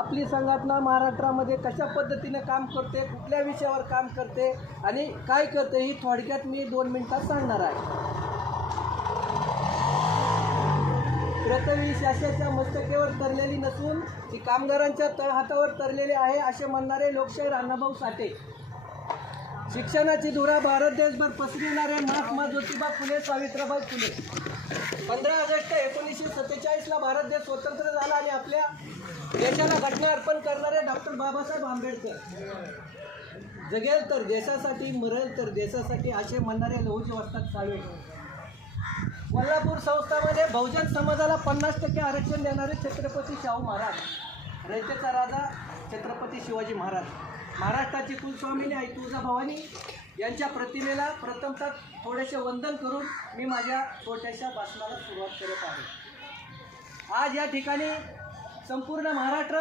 आपली संघटना महाराष्ट्रामध्ये कशा पद्धतीने काम करते, कुठल्या विषयावर काम करते आणि काय करते ही थोडक्यात मी 2 मिनिटात सांगणार आहे. प्रथम शासनाच्या मस्तकेवर तरलेली नसून ती कामगारांच्या तळहातावर तरलेली आहे असे म्हणणारे लोकशाहीर अण्णाभाऊ साठे. शिक्षणाची धुरा भारत देशभर पसरविणारे महात्मा ज्योतिबा फुले, सावित्रीबाई फुले. 15 ऑगस्ट 1947ला भारत देश स्वतंत्र झाला आणि आपल्या देशाला घटना अर्पण करणारे डॉक्टर बाबासाहेब आंबेडकर. जगेल तर देशासाठी, मरेल तर देशासाठी असे म्हणणारे लहुजी वस्ताद साळवे. कोल्हापूर संस्थांमध्ये बहुजन समाजाला 50% आरक्षण देणारे छत्रपती शाहू महाराज. रयतेचा राजा छत्रपती शिवाजी महाराज. महाराष्ट्राची कुलस्वामिनी आई तुळजाभवानी यांच्या प्रतिमेला प्रथमतः थोडेसे वंदन करून मी माझ्या छोट्याशा भाषणाला सुरुवात करत आहे. आज या ठिकाणी संपूर्ण महाराष्ट्रामध्ये